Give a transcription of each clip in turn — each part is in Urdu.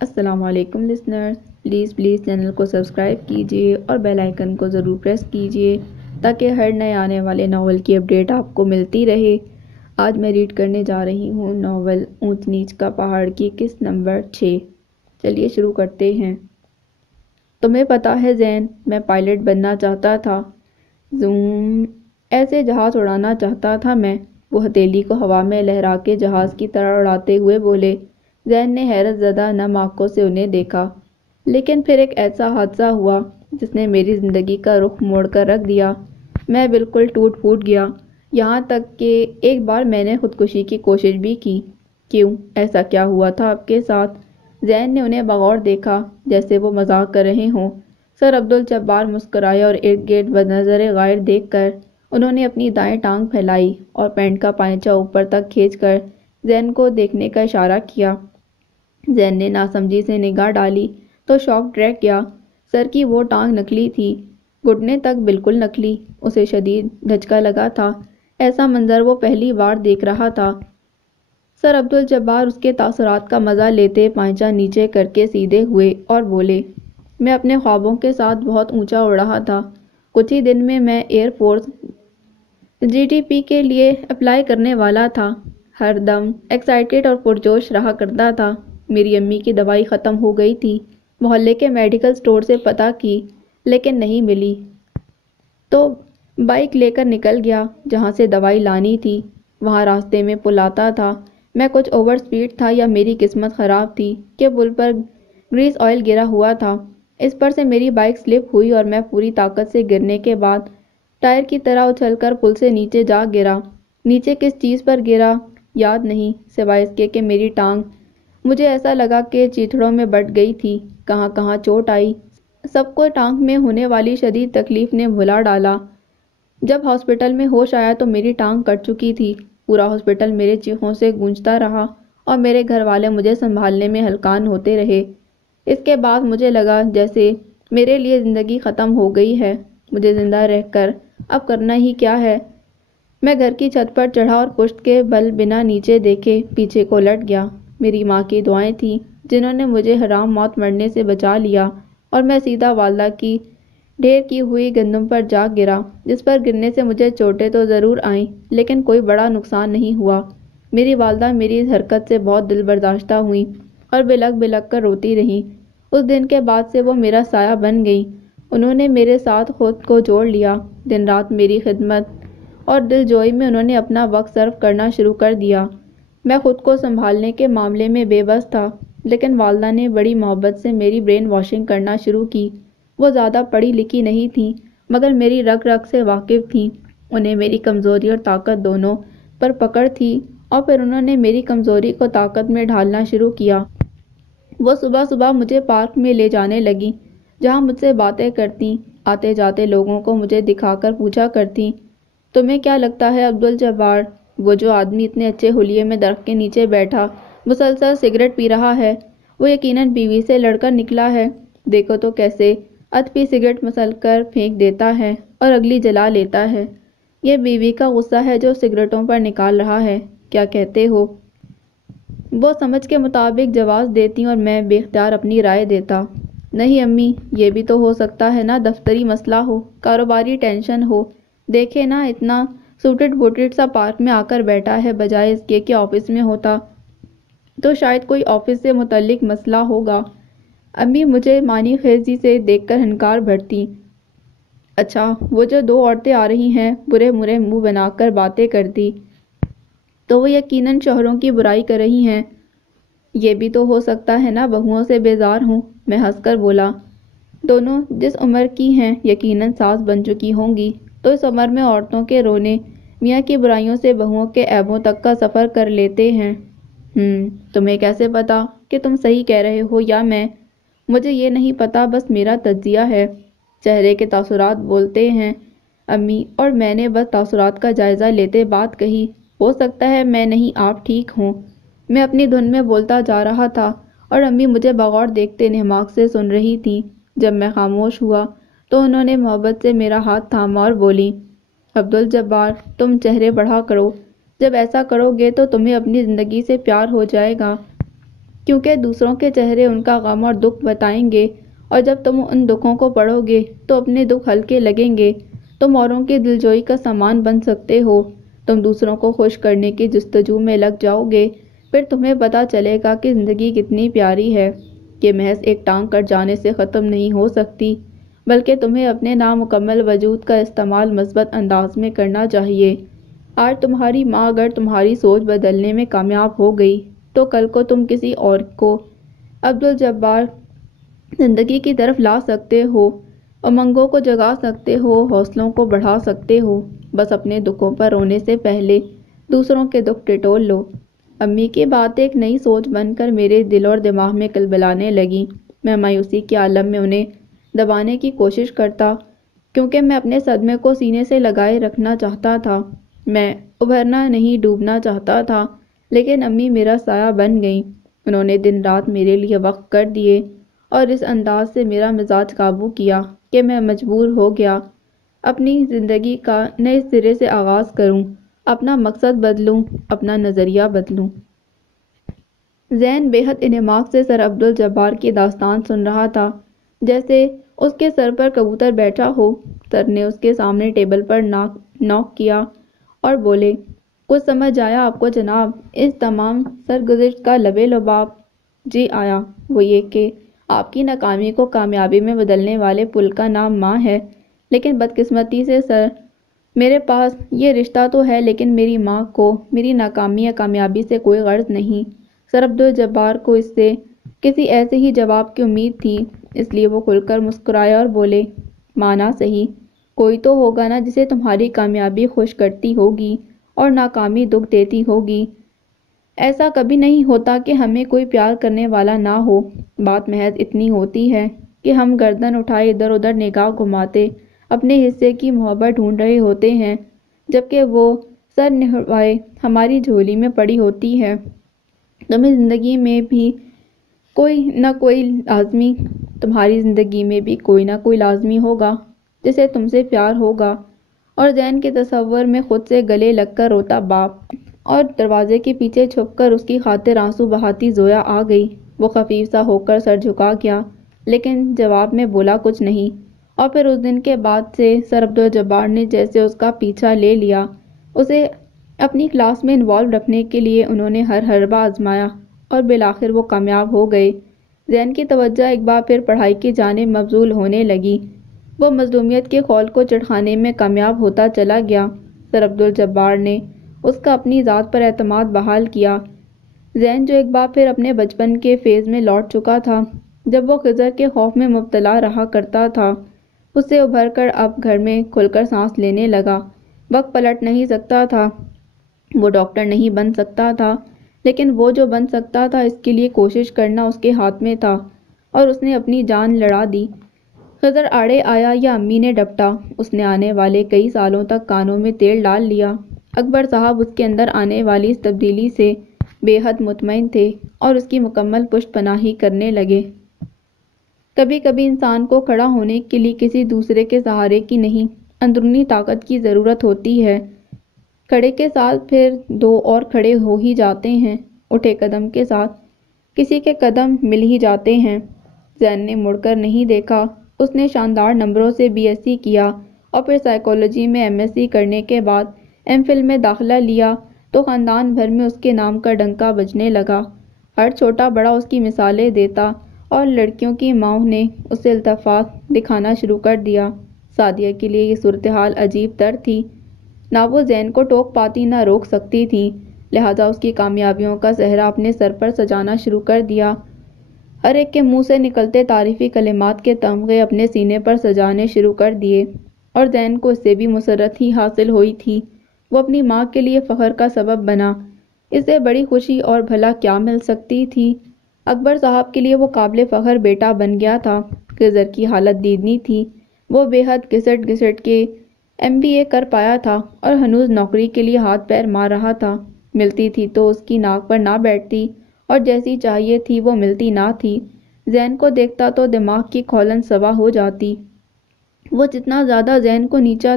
السلام علیکم لسنرز، پلیز چینل کو سبسکرائب کیجیے اور بیل آئیکن کو ضرور پریس کیجیے تاکہ ہر نئے آنے والے ناول کی اپڈیٹ آپ کو ملتی رہے۔ آج میں ریڈ کرنے جا رہی ہوں ناول اونچ نیچ کا پہاڑ کی قسط نمبر 6۔ چلیے شروع کرتے ہیں۔ تمہیں پتا ہے زین، میں پائلٹ بننا چاہتا تھا۔ زوم، ایسے جہاز اڑانا چاہتا تھا میں۔ وہ ہتھیلی کو ہوا میں لہرا کے جہاز کی طرح اڑاتے ہوئے بولے۔ زین نے حیرت زدہ نم آنکھوں سے انہیں دیکھا۔ لیکن پھر ایک ایسا حادثہ ہوا جس نے میری زندگی کا رخ موڑ کر رکھ دیا۔ میں بالکل ٹوٹ پھوٹ گیا، یہاں تک کہ ایک بار میں نے خودکشی کی کوشش بھی کی۔ کیوں؟ ایسا کیا ہوا تھا آپ کے ساتھ؟ زین نے انہیں بغور دیکھا جیسے وہ مذاق کر رہے ہوں۔ سر عبدالجبار مسکرائے اور ارد گرد بنظر غائر دیکھ کر انہوں نے اپنی دائیں ٹانگ پھیلائی اور پینٹ کا پائچہ اوپر تک کھینچ کر زین کو دیکھنے کا اشارہ کیا۔ زین نے ناسمجھی سے نگاہ ڈالی تو شوق ٹریک گیا۔ سر کی وہ ٹانگ نکلی تھی، گھٹنے تک بالکل نکلی۔ اسے شدید دھچکا لگا تھا۔ ایسا منظر وہ پہلی بار دیکھ رہا تھا۔ سر عبدالجبار اس کے تاثرات کا مزہ لیتے پائچہ نیچے کر کے سیدھے ہوئے اور بولے، میں اپنے خوابوں کے ساتھ بہت اونچا اڑ رہا تھا۔ کچھ ہی دن میں ایئر فورس GTP کے لیے اپلائی کرنے والا تھا۔ ہر دم ایکسائٹیڈ اور پرجوش رہا کرتا تھا۔ میری امی کی دوائی ختم ہو گئی تھی۔ محلے کے میڈیکل سٹور سے پتہ کی لیکن نہیں ملی، تو بائیک لے کر نکل گیا جہاں سے دوائی لانی تھی۔ وہاں راستے میں پل آتا تھا۔ میں کچھ اوور سپیڈ تھا یا میری قسمت خراب تھی کہ پل پر گریس آئل گرا ہوا تھا۔ اس پر سے میری بائیک سلپ ہوئی اور میں پوری طاقت سے گرنے کے بعد ٹائر کی طرح اچھل کر پل سے نیچے جا گرا۔ نیچے کس چیز پر گرا یاد نہیں، سوائے اس کے کہ میری ٹانگ، مجھے ایسا لگا کہ چیتھڑوں میں بٹ گئی تھی۔ کہاں کہاں چوٹ آئی، سب کو ٹانگ میں ہونے والی شدید تکلیف نے بھلا ڈالا۔ جب ہاسپٹل میں ہوش آیا تو میری ٹانگ کٹ چکی تھی۔ پورا ہاسپٹل میرے چیخوں سے گونجتا رہا اور میرے گھر والے مجھے سنبھالنے میں ہلکان ہوتے رہے۔ اس کے بعد مجھے لگا جیسے میرے لیے زندگی ختم ہو گئی ہے۔ مجھے زندہ رہ کر اب کرنا ہی کیا ہے؟ میں گھر کی چھت پر چڑھا اور پشت کے بل بنا نیچے دیکھے پیچھے کو لٹ گیا۔ میری ماں کی دعائیں تھیں جنہوں نے مجھے حرام موت مرنے سے بچا لیا، اور میں سیدھا والدہ کی ڈھیر کی ہوئی گندم پر جا گرا، جس پر گرنے سے مجھے چوٹیں تو ضرور آئیں لیکن کوئی بڑا نقصان نہیں ہوا۔ میری والدہ میری اس حرکت سے بہت دل برداشتہ ہوئیں اور بلک بلک کر روتی رہیں۔ اس دن کے بعد سے وہ میرا سایہ بن گئیں۔ انہوں نے میرے ساتھ خود کو جوڑ لیا۔ دن رات میری خدمت اور دل جوئی میں انہوں نے اپنا وقت صرف کرنا شروع کر دیا۔ میں خود کو سنبھالنے کے معاملے میں بے بس تھا، لیکن والدہ نے بڑی محبت سے میری برین واشنگ کرنا شروع کی۔ وہ زیادہ پڑھی لکھی نہیں تھیں مگر میری رگ رگ سے واقف تھیں۔ انہیں میری کمزوری اور طاقت دونوں پر پکڑ تھی، اور پھر انہوں نے میری کمزوری کو طاقت میں ڈھالنا شروع کیا۔ وہ صبح صبح مجھے پارک میں لے جانے لگیں، جہاں مجھ سے باتیں کرتیں، آتے جاتے لوگوں کو مجھے دکھا کر پوچھا کرتیں، تمہیں کیا لگتا ہے عبدالجبار، وہ جو آدمی اتنے اچھے حلیے میں درخت کے نیچے بیٹھا مسلسل سگریٹ پی رہا ہے، وہ یقیناً بیوی سے لڑ کر نکلا ہے؟ دیکھو تو کیسے اتفی سگریٹ مسل کر پھینک دیتا ہے اور اگلی جلا لیتا ہے۔ یہ بیوی کا غصہ ہے جو سگریٹوں پر نکال رہا ہے، کیا کہتے ہو؟ وہ سمجھ کے مطابق جواز دیتی اور میں بے اختیار اپنی رائے دیتا۔ نہیں امی، یہ بھی تو ہو سکتا ہے نا، دفتری مسئلہ ہو، کاروباری ٹینشن ہو۔ دیکھے نا، اتنا سوٹڈ بوٹڈ سا پارک میں آ کر بیٹھا ہے، بجائے اس کے کہ آفس میں ہوتا تو شاید کوئی آفس سے متعلق مسئلہ ہوگا۔ امی مجھے معنی خیزی سے دیکھ کر ہنکار بھرتی۔ اچھا، وہ جو دو عورتیں آ رہی ہیں برے مرے منہ بنا کر باتیں کرتی، تو وہ یقیناً شوہروں کی برائی کر رہی ہیں۔ یہ بھی تو ہو سکتا ہے نا بہوؤں سے بیزار ہوں، میں ہنس کر بولا۔ دونوں جس عمر کی ہیں یقیناً ساس بن چکی ہوں گی، تو اس عمر میں عورتوں کے رونے میاں کی برائیوں سے بہوؤں کے عیبوں تک کا سفر کر لیتے ہیں۔ تمہیں کیسے پتا کہ تم صحیح کہہ رہے ہو یا میں؟ مجھے یہ نہیں پتا، بس میرا تجزیہ ہے۔ چہرے کے تاثرات بولتے ہیں امی، اور میں نے بس تاثرات کا جائزہ لیتے بات کہی۔ ہو سکتا ہے میں نہیں آپ ٹھیک ہوں۔ میں اپنی دھن میں بولتا جا رہا تھا اور امی مجھے بغور دیکھتے انہماک سے سن رہی تھیں۔ جب میں خاموش ہوا تو انہوں نے محبت سے میرا ہاتھ تھاما اور بولی، عبدالجبار تم چہرے بڑھا کرو، جب ایسا کرو گے تو تمہیں اپنی زندگی سے پیار ہو جائے گا۔ کیونکہ دوسروں کے چہرے ان کا غم اور دکھ بتائیں گے، اور جب تم ان دکھوں کو پڑھو گے تو اپنے دکھ ہلکے لگیں گے۔ تم اوروں کی دلجوئی کا سامان بن سکتے ہو۔ تم دوسروں کو خوش کرنے کی جستجو میں لگ جاؤ گے، پھر تمہیں پتہ چلے گا کہ زندگی کتنی پیاری ہے، کہ محض ایک ٹانگ کٹ جانے سے ختم نہیں ہو سکتی، بلکہ تمہیں اپنے نامکمل وجود کا استعمال مثبت انداز میں کرنا چاہیے۔ آج تمہاری ماں اگر تمہاری سوچ بدلنے میں کامیاب ہو گئی تو کل کو تم کسی اور کو عبدالجبار زندگی کی طرف لا سکتے ہو، امنگوں کو جگا سکتے ہو، حوصلوں کو بڑھا سکتے ہو۔ بس اپنے دکھوں پر رونے سے پہلے دوسروں کے دکھ ٹٹول لو۔ امی کی بات ایک نئی سوچ بن کر میرے دل اور دماغ میں کلبلانے لگی۔ میں مایوسی کے عالم میں انہیں دبانے کی کوشش کرتا، کیونکہ میں اپنے صدمے کو سینے سے لگائے رکھنا چاہتا تھا۔ میں ابھرنا نہیں، ڈوبنا چاہتا تھا، لیکن امی میرا سایہ بن گئیں۔ انہوں نے دن رات میرے لیے وقف کر دیے اور اس انداز سے میرا مزاج قابو کیا کہ میں مجبور ہو گیا اپنی زندگی کا نئے سرے سے آغاز کروں، اپنا مقصد بدلوں، اپنا نظریہ بدلوں۔ زین بے حد انہماک سے سر عبدالجبار کی داستان سن رہا تھا، جیسے اس کے سر پر کبوتر بیٹھا ہو۔ سر نے اس کے سامنے ٹیبل پر نوک کیا اور بولے، کچھ سمجھ آیا آپ کو جناب اس تمام سرگزشت کا لبِ لباب؟ جی آیا، وہ یہ کہ آپ کی ناکامی کو کامیابی میں بدلنے والے پل کا نام ماں ہے، لیکن بدقسمتی سے سر میرے پاس یہ رشتہ تو ہے، لیکن میری ماں کو میری ناکامی یا کامیابی سے کوئی غرض نہیں۔ سر عبدالجبار کو اس سے کسی ایسے ہی جواب کی امید تھی، اس لیے وہ کھل کر مسکرائے اور بولے، مانا صحیح، کوئی تو ہوگا نا جسے تمہاری کامیابی خوش کرتی ہوگی اور ناکامی دکھ دیتی ہوگی۔ ایسا کبھی نہیں ہوتا کہ ہمیں کوئی پیار کرنے والا نہ ہو، بات محض اتنی ہوتی ہے کہ ہم گردن اٹھائے ادھر ادھر نگاہ گھماتے اپنے حصے کی محبت ڈھونڈ رہے ہوتے ہیں، جبکہ وہ سر نہوائے ہماری جھولی میں پڑی ہوتی ہے۔ تمہاری زندگی میں بھی کوئی نہ کوئی لازمی ہوگا جسے تم سے پیار ہوگا۔ اور زین کے تصور میں خود سے گلے لگ کر روتا باپ اور دروازے کے پیچھے چھپ کر اس کی خاطر آنسو بہاتی زویا آ گئی۔ وہ خفیف سا ہو کر سر جھکا گیا، لیکن جواب میں بولا کچھ نہیں۔ اور پھر اس دن کے بعد سے سر عبدالجبار نے جیسے اس کا پیچھا لے لیا، اسے اپنی کلاس میں انوالو رکھنے کے لیے انہوں نے ہر حربہ آزمایا اور بالآخر وہ کامیاب ہو گئے۔ زین کی توجہ ایک بار پھر پڑھائی کی جانب مبذول ہونے لگی۔ وہ مظلومیت کے خول کو چڑھانے میں کامیاب ہوتا چلا گیا۔ سر عبدالجبار نے اس کا اپنی ذات پر اعتماد بحال کیا۔ زین جو ایک بار پھر اپنے بچپن کے فیز میں لوٹ چکا تھا، جب وہ خضر کے خوف میں مبتلا رہا کرتا تھا، اس سے ابھر کر اب گھر میں کھل کر سانس لینے لگا۔ وقت پلٹ نہیں سکتا تھا، وہ ڈاکٹر نہیں بن سکتا تھا، لیکن وہ جو بن سکتا تھا اس کے لیے کوشش کرنا اس کے ہاتھ میں تھا، اور اس نے اپنی جان لڑا دی۔ خضر آڑے آیا یا امی نے ڈپٹا، اس نے آنے والے کئی سالوں تک کانوں میں تیل ڈال لیا۔ اکبر صاحب اس کے اندر آنے والی اس تبدیلی سے بے حد مطمئن تھے اور اس کی مکمل پشت پناہی کرنے لگے۔ کبھی کبھی انسان کو کھڑا ہونے کے لیے کسی دوسرے کے سہارے کی نہیں، اندرونی طاقت کی ضرورت ہوتی ہے۔ کھڑے کے ساتھ پھر دو اور کھڑے ہو ہی جاتے ہیں، اٹھے قدم کے ساتھ کسی کے قدم مل ہی جاتے ہیں۔ زین نے مڑ کر نہیں دیکھا۔ اس نے شاندار نمبروں سے بی ایس سی کیا اور پھر سائیکالوجی میں ایم ایس سی کرنے کے بعد ایم فل میں داخلہ لیا تو خاندان بھر میں اس کے نام کا ڈنکا بجنے لگا۔ ہر چھوٹا بڑا اس کی مثالیں دیتا اور لڑکیوں کی ماؤں نے اسے التفات دکھانا شروع کر دیا۔ سعدیہ کے لیے یہ صورتحال عجیب تر تھی، نہ وہ زین کو ٹوک پاتی نہ روک سکتی تھی، لہٰذا اس کی کامیابیوں کا صحرا اپنے سر پر سجانا شروع کر دیا۔ ہر ایک کے منہ سے نکلتے تعریفی کلمات کے تمغے اپنے سینے پر سجانے شروع کر دیے، اور زین کو اس سے بھی مسرت ہی حاصل ہوئی تھی۔ وہ اپنی ماں کے لیے فخر کا سبب بنا، اس سے بڑی خوشی اور بھلا کیا مل سکتی تھی۔ اکبر صاحب کے لیے وہ قابل فخر بیٹا بن گیا تھا۔ خضر کی حالت دیدنی تھی، وہ بے حد گھسٹ گھسٹ کے ایم بی اے کر پایا تھا اور ہنوز نوکری کے لیے ہاتھ پیر مار رہا تھا۔ ملتی تھی تو اس کی ناک پر نہ بیٹھتی، اور جیسی چاہیے تھی وہ ملتی نہ تھی۔ زین کو دیکھتا تو دماغ کی کھولن سوا ہو جاتی۔ وہ جتنا زیادہ زین کو نیچا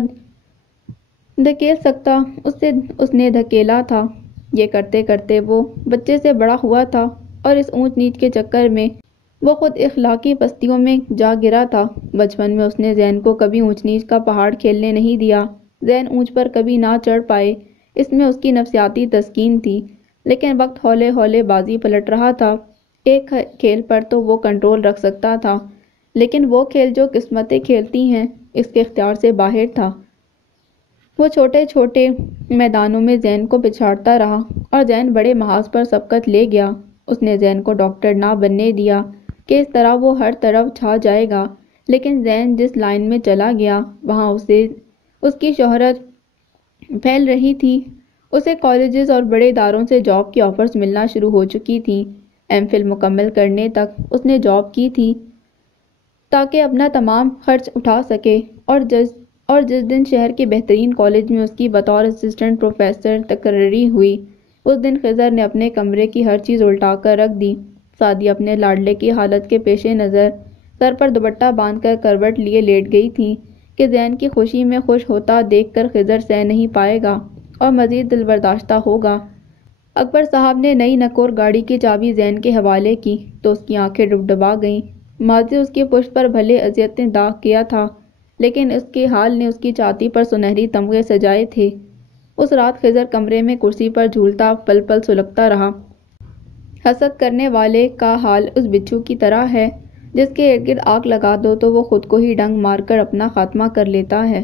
دھکیل سکتا اس نے دھکیلا تھا۔ یہ کرتے کرتے وہ بچے سے بڑا ہوا تھا۔ اور اس اونچ نیچ کے چکر میں وہ خود اخلاقی پستیوں میں جا گرا تھا۔ بچپن میں اس نے زین کو کبھی اونچ نیچ کا پہاڑ کھیلنے نہیں دیا۔ زین اونچ پر کبھی نہ چڑھ پائے، اس میں اس کی نفسیاتی تسکین تھی، لیکن وقت ہولے ہولے بازی پلٹ رہا تھا۔ ایک کھیل پر تو وہ کنٹرول رکھ سکتا تھا، لیکن وہ کھیل جو قسمتیں کھیلتی ہیں اس کے اختیار سے باہر تھا۔ وہ چھوٹے چھوٹے میدانوں میں زین کو پچھاڑتا رہا اور زین بڑے محاذ پر سبقت لے گیا۔ اس نے زین کو ڈاکٹر نہ بننے دیا کہ اس طرح وہ ہر طرف چھا جائے گا، لیکن زین جس لائن میں چلا گیا وہاں اس کی شہرت پھیل رہی تھی۔ اسے کالجز اور بڑے اداروں سے جاب کی آفرز ملنا شروع ہو چکی تھیں۔ ایم فل مکمل کرنے تک اس نے جاب کی تھی تاکہ اپنا تمام خرچ اٹھا سکے، اور جس دن شہر کے بہترین کالج میں اس کی بطور اسسٹنٹ پروفیسر تقرری ہوئی، اس دن خضر نے اپنے کمرے کی ہر چیز الٹا کر رکھ دی۔ سعدیہ اپنے لاڈلے کی حالت کے پیش نظر سر پر دوپٹہ باندھ کر کروٹ لیے لیٹ گئی تھی کہ زین کی خوشی میں خوش ہوتا دیکھ کر خضر سہ نہیں پائے گا اور مزید دلبرداشتہ ہوگا۔ اکبر صاحب نے نئی نکور گاڑی کی چابی زین کے حوالے کی تو اس کی آنکھیں ڈبڈبا گئیں۔ ماضی اس کی پشت پر بھلے اذیت نے داغ کیا تھا، لیکن اس کے حال نے اس کی چھاتی پر سنہری تمغے سجائے تھے۔ اس رات خضر کمرے میں کرسی پر جھولتا پل پل سلگتا رہا۔ حسد کرنے والے کا حال اس بچھو کی طرح ہے جس کے ارد گرد آگ لگا دو تو وہ خود کو ہی ڈنگ مار کر اپنا خاتمہ کر لیتا ہے۔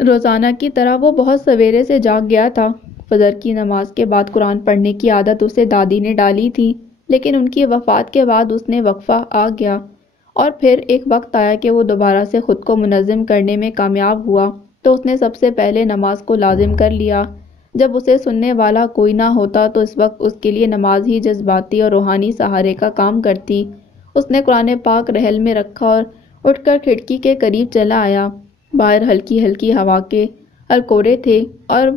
روزانہ کی طرح وہ بہت سویرے سے جاگ گیا تھا۔ فجر کی نماز کے بعد قرآن پڑھنے کی عادت اسے دادی نے ڈالی تھی، لیکن ان کی وفات کے بعد اس نے وقفہ آ گیا، اور پھر ایک وقت آیا کہ وہ دوبارہ سے خود کو منظم کرنے میں کامیاب ہوا تو اس نے سب سے پہلے نماز کو لازم کر لیا۔ جب اسے سننے والا کوئی نہ ہوتا تو اس وقت اس کے لیے نماز ہی جذباتی اور روحانی سہارے کا کام کرتی۔ اس نے قرآن پاک رحل میں رکھا اور اٹھ کر کھڑکی کے قریب چلا آیا۔ باہر ہلکی ہلکی ہوا کے ہلکورے تھے اور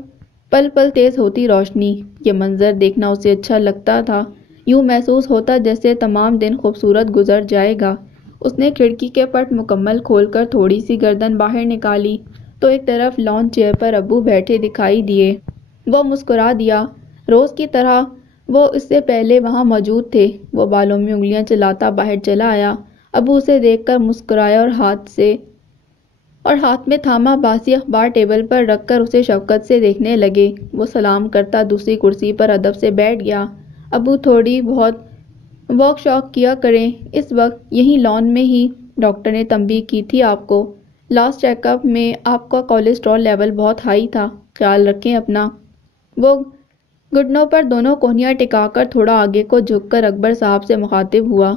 پل پل تیز ہوتی روشنی۔ یہ منظر دیکھنا اسے اچھا لگتا تھا، یوں محسوس ہوتا جیسے تمام دن خوبصورت گزر جائے گا۔ اس نے کھڑکی کے پٹ مکمل کھول کر تھوڑی سی گردن باہر نکالی تو ایک طرف لان چیئر پر ابو بیٹھے دکھائی دیے۔ وہ مسکرا دیا، روز کی طرح وہ اس سے پہلے وہاں موجود تھے۔ وہ بالوں میں انگلیاں چلاتا باہر چلا آیا۔ ابو اسے دیکھ کر مسکرائے اور ہاتھ میں تھاما باسی اخبار ٹیبل پر رکھ کر اسے شفقت سے دیکھنے لگے۔ وہ سلام کرتا دوسری کرسی پر ادب سے بیٹھ گیا۔ ابو تھوڑی بہت واک شاک کیا کریں، اس وقت یہیں لان میں ہی، ڈاکٹر نے تنبیہ کی تھی آپ کو۔ لاسٹ چیک اپ میں آپ کا کولیسٹرول لیول بہت ہائی تھا، خیال رکھیں اپنا۔ وہ گھٹنوں پر دونوں کونیاں ٹکا کر تھوڑا آگے کو جھک کر اکبر صاحب سے مخاطب ہوا۔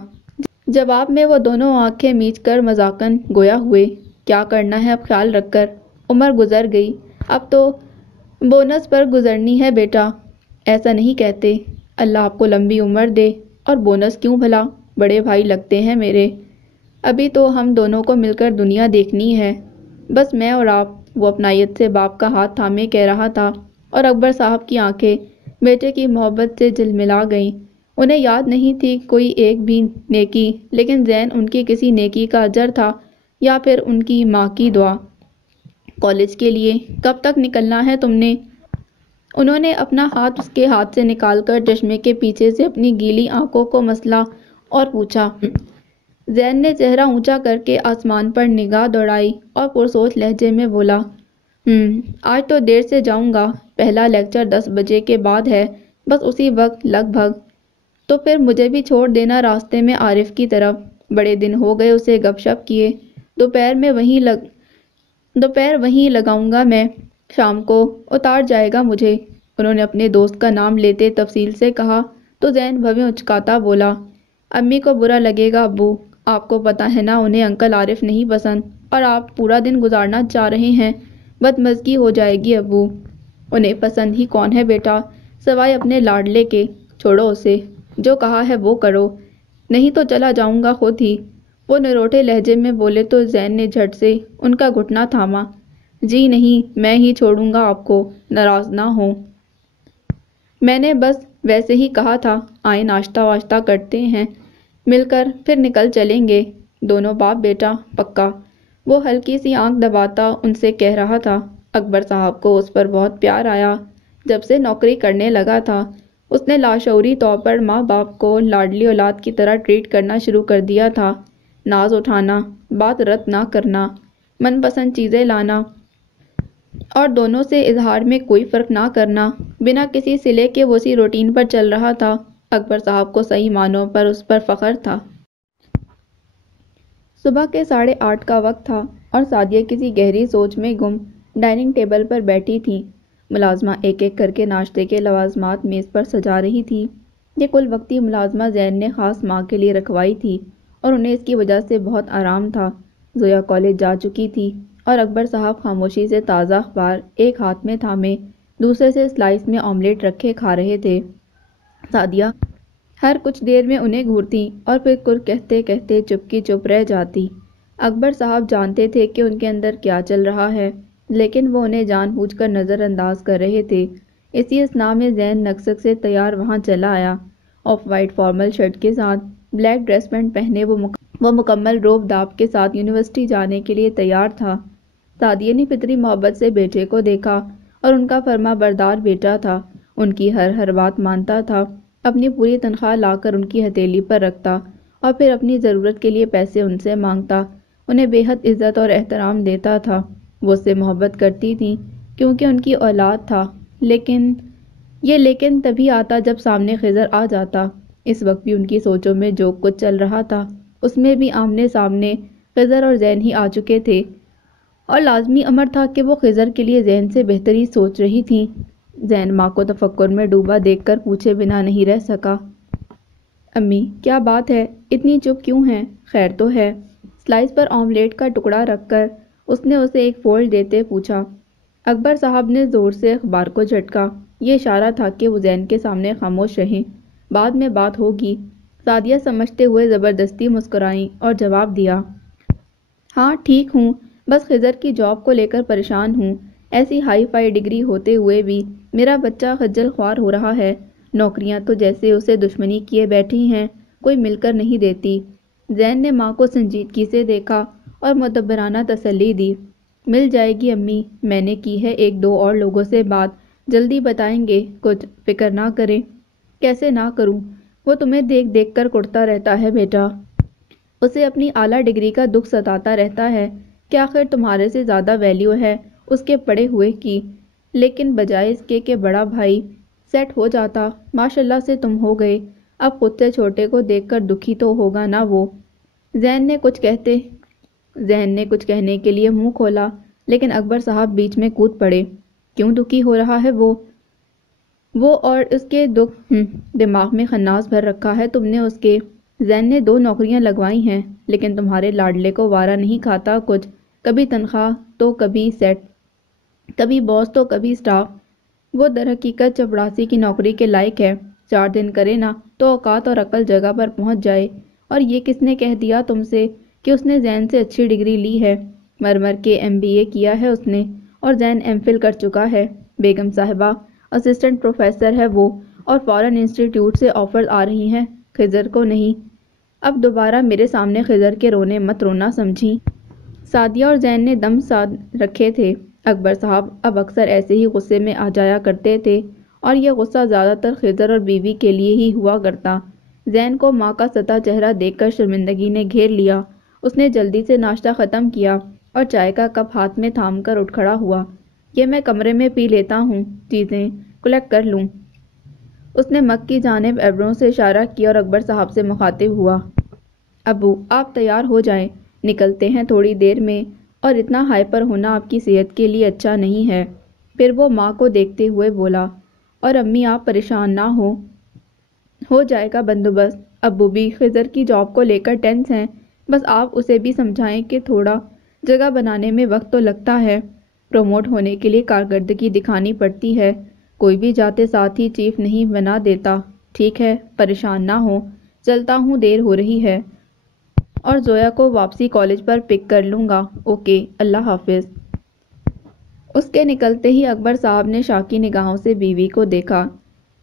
جواب میں وہ دونوں آنکھیں میچ کر مذاقن گویا ہوئے، کیا کرنا ہے اب خیال رکھ کر، عمر گزر گئی، اب تو بونس پر گزرنی ہے بیٹا۔ ایسا نہیں کہتے، اللہ آپ کو لمبی عمر دے، اور بونس کیوں بھلا، بڑے بھائی لگتے ہیں میرے، ابھی تو ہم دونوں کو مل کر دنیا دیکھنی ہے، بس میں اور آپ، وہ اپنائیت سے باپ کا ہاتھ تھامے کہہ رہا تھا، اور اکبر صاحب کی آنکھیں بیٹے کی محبت سے جلملا گئیں۔ انہیں یاد نہیں تھی کوئی ایک بھی نیکی، لیکن زین ان کی کسی نیکی کا اجر تھا یا پھر ان کی ماں کی دعا۔ کالج کے لیے کب تک نکلنا ہے تم نے؟ انہوں نے اپنا ہاتھ اس کے ہاتھ سے نکال کر چشمے کے پیچھے سے اپنی گیلی آنکھوں کو مسلا اور پوچھا۔ زین نے چہرہ اونچا کر کے آسمان پر نگاہ دوڑائی اور پرسوچ لہجے میں بولا، آج تو دیر سے جاؤں گا، پہلا لیکچر 10 بجے کے بعد ہے، بس اسی وقت لگ بھگ، تو پھر مجھے بھی چھوڑ دینا راستے میں عارف کی طرف، بڑے دن ہو گئے اسے گپ شپ کیے، دوپہر وہیں لگاؤں گا میں، شام کو اتار جائے گا مجھے۔ انہوں نے اپنے دوست کا نام لیتے تفصیل سے کہا تو زین بھویں اچکاتا بولا، امی کو برا لگے گا ابو، آپ کو پتہ ہے نا انہیں انکل عارف نہیں پسند، اور آپ پورا دن گزارنا چاہ رہے ہیں، بدمزگی ہو جائے گی ابو۔ انہیں پسند ہی کون ہے بیٹا، سوائے اپنے لاڈلے کے، چھوڑو اسے، جو کہا ہے وہ کرو، نہیں تو چلا جاؤں گا خود ہی، وہ نروٹے لہجے میں بولے تو زین نے جھٹ سے ان کا گھٹنا تھاما، جی نہیں، میں ہی چھوڑوں گا آپ کو، ناراض نہ ہوں، میں نے بس ویسے ہی کہا تھا، آئیں ناشتہ واشتہ کرتے ہیں مل کر، پھر نکل چلیں گے، دونوں باپ بیٹا، پکا، وہ ہلکی سی آنکھ دباتا ان سے کہہ رہا تھا۔ اکبر صاحب کو اس پر بہت پیار آیا، جب سے نوکری کرنے لگا تھا، اس نے لاشعوری طور پر ماں باپ کو لاڈلی اولاد کی طرح ٹریٹ کرنا شروع کر دیا تھا۔ ناز اٹھانا، بات رد نہ کرنا، من پسند چیزیں لانا اور دونوں سے اظہار میں کوئی فرق نہ کرنا، بنا کسی صلے کے وہ اسی روٹین پر چل رہا تھا۔ اکبر صاحب کو صحیح معنوں پر اس پر فخر تھا۔ صبح کے 8:30 کا وقت تھا اور سعدیہ کسی گہری سوچ میں گم ڈائننگ ٹیبل پر بیٹھی تھی۔ ملازمہ ایک ایک کر کے ناشتے کے لوازمات میز پر سجا رہی تھی۔ یہ کل وقتی ملازمہ زین نے خاص ماں کے لیے رکھوائی تھی اور انہیں اس کی وجہ سے بہت آرام تھا۔ زویا کالج جا چکی تھی اور اکبر صاحب خاموشی سے تازہ اخبار ایک ہاتھ میں تھامے دوسرے سے سلائس میں آملیٹ رکھے کھا رہے تھے۔ سعدیہ ہر کچھ دیر میں انہیں گھورتی اور پھر کچھ کہتے کہتے چپ کی چپ رہ جاتی۔ اکبر صاحب جانتے تھے کہ ان کے اندر کیا چل رہا ہے، لیکن وہ انہیں جان بوجھ کر نظر انداز کر رہے تھے۔ اسی اثناء میں زین نکسک سے تیار وہاں چلا آیا۔ آف وائٹ فارمل شرٹ کے ساتھ بلیک ڈریس پینٹ پہنے وہ مکمل روب داب کے ساتھ یونیورسٹی جانے کے لیے تیار تھا۔ سعدیہ نے فطری محبت سے بیٹے کو دیکھا اور ان کا فرما بردار بیٹا تھا۔ ان کی ہر بات مانتا تھا، اپنی پوری تنخواہ لا کر ان کی ہتھیلی پر رکھتا اور پھر اپنی ضرورت کے لیے پیسے ان سے مانگتا، انہیں بے حد عزت اور احترام دیتا تھا۔ وہ اس سے محبت کرتی تھی کیونکہ ان کی اولاد تھا، لیکن تبھی آتا جب سامنے خضر آ جاتا۔ اس وقت بھی ان کی سوچوں میں جو کچھ چل رہا تھا اس میں بھی آمنے سامنے خضر اور زین ہی آ چکے تھے اور لازمی امر تھا کہ وہ خضر کے لیے زین سے بہتری سوچ رہی تھی۔ زین ماں کو تفکر میں ڈوبا دیکھ کر پوچھے بنا نہیں رہ سکا، امی کیا بات ہے، اتنی چپ کیوں ہیں؟ خیر تو ہے؟ سلائس پر آملیٹ کا ٹکڑا رکھ کر اس نے اسے ایک فولڈ دیتے پوچھا۔ اکبر صاحب نے زور سے اخبار کو جھٹکا۔ یہ اشارہ تھا کہ وہ زین کے سامنے خاموش رہیں، بعد میں بات ہوگی۔ سعدیہ سمجھتے ہوئے زبردستی مسکرائیں اور جواب دیا، ہاں ٹھیک ہوں، بس خضر کی جاب کو لے کر پریشان ہوں۔ ایسی ہائی فائی ڈگری ہوتے ہوئے بھی میرا بچہ خجل خوار ہو رہا ہے۔ نوکریاں تو جیسے اسے دشمنی کیے بیٹھی ہیں، کوئی مل کر نہیں دیتی۔ زین نے ماں کو سنجیدگی سے دیکھا اور مدبرانہ تسلی دی، مل جائے گی امی، میں نے کی ہے 1-2 اور لوگوں سے بات، جلدی بتائیں گے، کچھ فکر نہ کریں۔ کیسے نہ کروں، وہ تمہیں دیکھ دیکھ کر کڑتا رہتا ہے بیٹا، اسے اپنی اعلیٰ ڈگری کا دکھ ستاتا رہتا ہے کہ آخر تمہارے سے زیادہ ویلیو ہے اس کے پڑھے ہوئے کی، لیکن بجائے اس کے کہ بڑا بھائی سیٹ ہو جاتا، ماشاءاللہ سے تم ہو گئے، اب خود سے چھوٹے کو دیکھ کر دکھی تو ہوگا نا وہ۔ زین نے کچھ کہنے کے لیے منہ کھولا، لیکن اکبر صاحب بیچ میں کود پڑے۔ کیوں دکھی ہو رہا ہے وہ اور اس کے دکھ دماغ میں خناس بھر رکھا ہے تم نے اس کے۔ زین نے 2 نوکریاں لگوائی ہیں، لیکن تمہارے لاڈلے کو وارا نہیں کھاتا کچھ، کبھی تنخواہ تو کبھی سیٹ، کبھی باس تو کبھی سٹاف۔ وہ در حقیقت چپڑاسی کی نوکری کے لائق ہے، 4 دن کرے نا تو اوقات اور عقل جگہ پر پہنچ جائے۔ اور یہ کس نے کہہ دیا تم سے کہ اس نے زین سے اچھی ڈگری لی ہے؟ مرمر کے MBA کیا ہے اس نے اور زین MPhil کر چکا ہے۔ بیگم صاحبہ اسسٹنٹ پروفیسر ہے وہ، اور فارن انسٹیٹیوٹ سے آفرز آ رہی ہیں، خضر کو نہیں۔ اب دوبارہ میرے سامنے خضر کے رونے مت رونا سمجھی۔ سعدیہ اور زین نے دم ساتھ رکھے تھے۔ اکبر صاحب اب اکثر ایسے ہی غصے میں آ جایا کرتے تھے اور یہ غصہ زیادہ تر خضر اور بیوی کے لیے ہی ہوا کرتا۔ زین کو ماں کا سطح چہرہ دیکھ کر شرمندگی نے گھیر لیا۔ اس نے جلدی سے ناشتہ ختم کیا اور چائے کا کپ ہاتھ میں تھام کر اٹھ کھڑا ہوا۔ یہ میں کمرے میں پی لیتا ہوں، چیزیں کلیکٹ کر لوں۔ اس نے مگ کی جانب ایبروں سے اشارہ کیا اور اکبر صاحب سے مخاطب ہوا، ابو آپ تیار ہو جائیں، نکلتے ہیں تھوڑی دیر میں، اور اتنا ہائپر ہونا آپ کی صحت کے لیے اچھا نہیں ہے۔ پھر وہ ماں کو دیکھتے ہوئے بولا، اور امی آپ پریشان نہ ہو جائے گا بندوبست۔ ابو بھی خضر کی جاب کو لے کر ٹینس ہیں، بس آپ اسے بھی سمجھائیں کہ تھوڑا جگہ بنانے میں وقت تو لگتا ہے، پروموٹ ہونے کے لیے کارکردگی دکھانی پڑتی ہے، کوئی بھی جاتے ساتھ ہی چیف نہیں بنا دیتا۔ ٹھیک ہے پریشان نہ ہو، چلتا ہوں دیر ہو رہی ہے، اور زویا کو واپسی کالج پر پک کر لوں گا۔ اوکے اللہ حافظ۔ اس کے نکلتے ہی اکبر صاحب نے شاکی نگاہوں سے بیوی کو دیکھا۔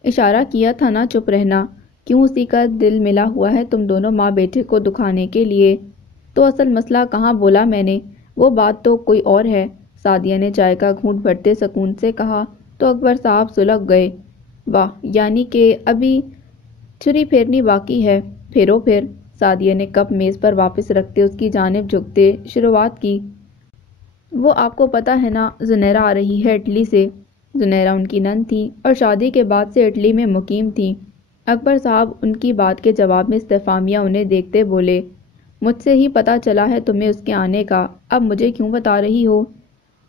اشارہ کیا تھا نا چپ رہنا، کیوں اسی کا دل ملا ہوا ہے تم دونوں ماں بیٹے کو دکھانے کے لیے؟ تو اصل مسئلہ کہاں بولا میں نے، وہ بات تو کوئی اور ہے۔ سعدیہ نے چائے کا گھونٹ بھرتے سکون سے کہا تو اکبر صاحب سلگ گئے۔ واہ، یعنی کہ ابھی چھری پھیرنی باقی ہے، پھیرو پھر۔ سعدیہ نے کپ میز پر واپس رکھتے اس کی جانب جھکتے شروعات کی۔ وہ آپ کو پتہ ہے نا، زنیرہ آ رہی ہے اٹلی سے۔ زنیرہ ان کی نند تھی اور شادی کے بعد سے اٹلی میں مقیم تھی۔ اکبر صاحب ان کی بات کے جواب میں استفہامیہ انہیں دیکھتے بولے، مجھ سے ہی پتہ چلا ہے تمہیں اس کے آنے کا، اب مجھے کیوں بتا رہی ہو؟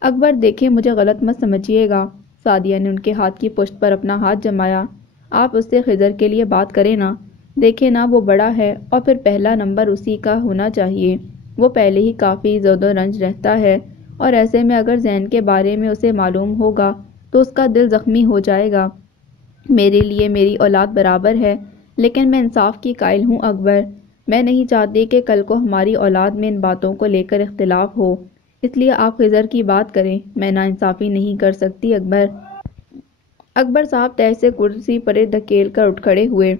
اکبر دیکھیں، مجھے غلط مت سمجھیے گا۔ سعدیہ نے ان کے ہاتھ کی پشت پر اپنا ہاتھ جمایا۔ آپ اس سے خضر کے لیے بات کریں نا، دیکھیں نا، وہ بڑا ہے اور پھر پہلا نمبر اسی کا ہونا چاہیے۔ وہ پہلے ہی کافی زد و رنج رہتا ہے، اور ایسے میں اگر زین کے بارے میں اسے معلوم ہوگا تو اس کا دل زخمی ہو جائے گا۔ میرے لیے میری اولاد برابر ہے، لیکن میں انصاف کی قائل ہوں اکبر۔ میں نہیں چاہتی کہ کل کو ہماری اولاد میں ان باتوں کو لے کر اختلاف ہو، اس لیے آپ خضر کی بات کریں، میں ناانصافی نہیں کر سکتی اکبر۔ اکبر صاحب تہ سے کرسی پر دھکیل کر اٹھ کھڑے ہوئے۔